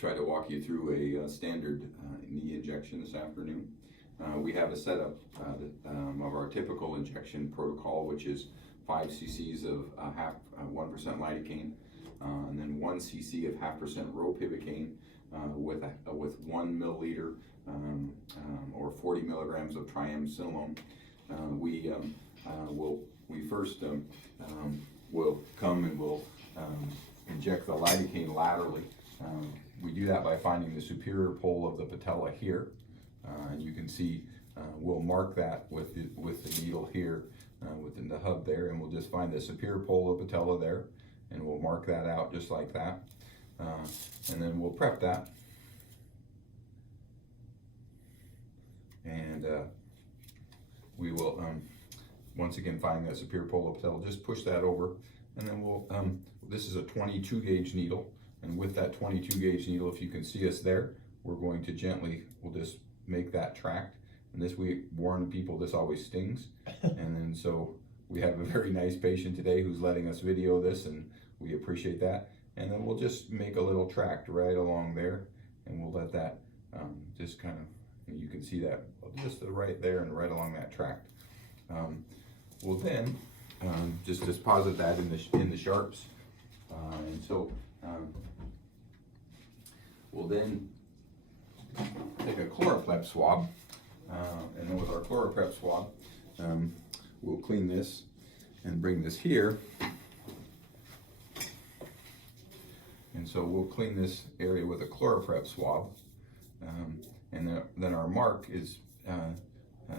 try to walk you through a standard knee injection this afternoon. We have a setup of our typical injection protocol, which is 5 cc's of 1% lidocaine, and then 1 cc of 0.5% ropivacaine with 1 milliliter or 40 milligrams of triamcinolone. We first will come and we'll inject the lidocaine laterally. We do that by finding the superior pole of the patella here, and you can see we'll mark that with the needle here within the hub there, and we'll just find the superior pole of patella there, and we'll mark that out just like that, and then we'll prep that, and we will once again find that superior pole of patella, just push that over, and then we'll this is a 22 gauge needle, and with that 22 gauge needle, if you can see us there, we're going to gently, we'll just make that tract. And this, we warn people, this always stings. And then so we have a very nice patient today who's letting us video this, and we appreciate that. And then we'll just make a little tract right along there, and we'll let that just kind of, you can see that just right there and right along that tract. We'll then just deposit that in the sharps, and so we'll then take a ChloraPrep swab, and then with our ChloraPrep swab, we'll clean this and bring this here, and so we'll clean this area with a ChloraPrep swab, and then our mark is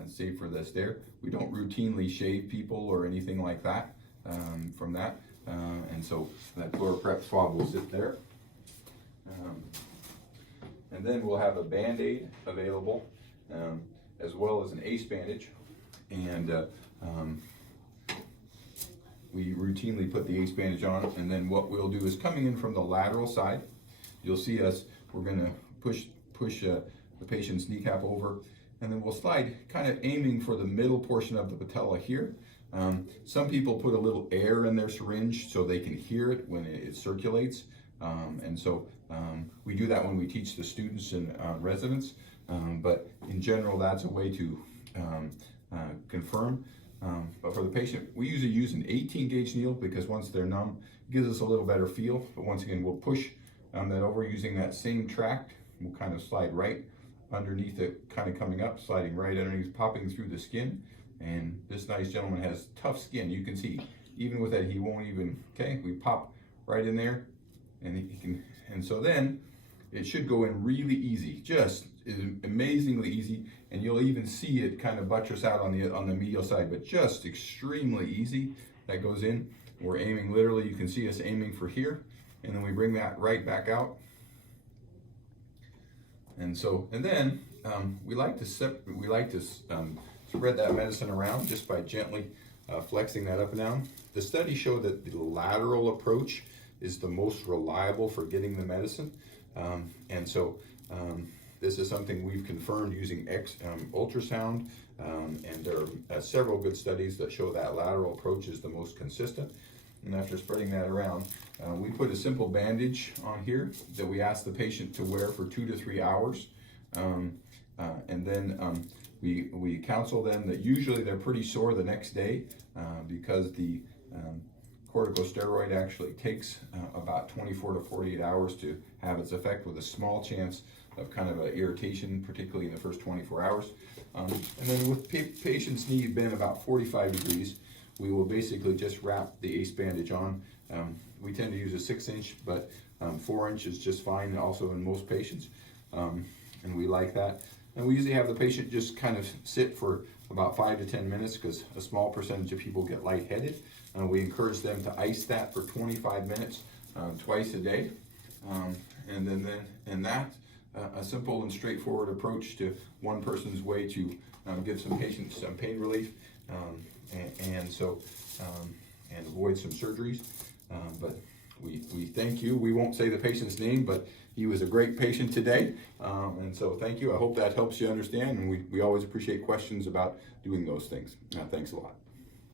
save for this there. We don't routinely shave people or anything like that from that, and so that ChloraPrep swab will sit there. And then we'll have a Band-Aid available, as well as an ACE bandage. And we routinely put the ACE bandage on, and then what we'll do is, coming in from the lateral side, you'll see us, we're gonna push the patient's kneecap over, and then we'll slide, kind of aiming for the middle portion of the patella here. Some people put a little air in their syringe so they can hear it when it circulates. And so we do that when we teach the students and residents, but in general, that's a way to confirm. But for the patient, we usually use an 18 gauge needle because once they're numb, it gives us a little better feel. But once again, we'll push that over using that same tract. We'll kind of slide right underneath it, kind of coming up, sliding right underneath, popping through the skin. And this nice gentleman has tough skin. You can see, even with that, he won't even, okay, we pop right in there, and he can, and so then it should go in really easy, just amazingly easy, and you'll even see it kind of buttress out on the medial side, but just extremely easy. That goes in. We're aiming literally, you can see us aiming for here, and then we bring that right back out. And so, and then we like to spread that medicine around just by gently flexing that up and down. The study showed that the lateral approach is the most reliable for getting the medicine, and so this is something we've confirmed using ultrasound, and there are several good studies that show that lateral approach is the most consistent. And after spreading that around, we put a simple bandage on here that we ask the patient to wear for 2 to 3 hours, and then we counsel them that usually they're pretty sore the next day because the corticosteroid actually takes about 24 to 48 hours to have its effect, with a small chance of kind of an irritation, particularly in the first 24 hours. And then with patient's knee been about 45 degrees, we will basically just wrap the ACE bandage on. We tend to use a 6-inch, but 4-inch is just fine also in most patients, and we like that. And we usually have the patient just kind of sit for about 5 to 10 minutes because a small percentage of people get lightheaded. We encourage them to ice that for 25 minutes twice a day. And that's a simple and straightforward approach to one person's way to give some patients some pain relief, and avoid some surgeries. But we thank you. We won't say the patient's name, but he was a great patient today. And so thank you. I hope that helps you understand. And we always appreciate questions about doing those things. Thanks a lot.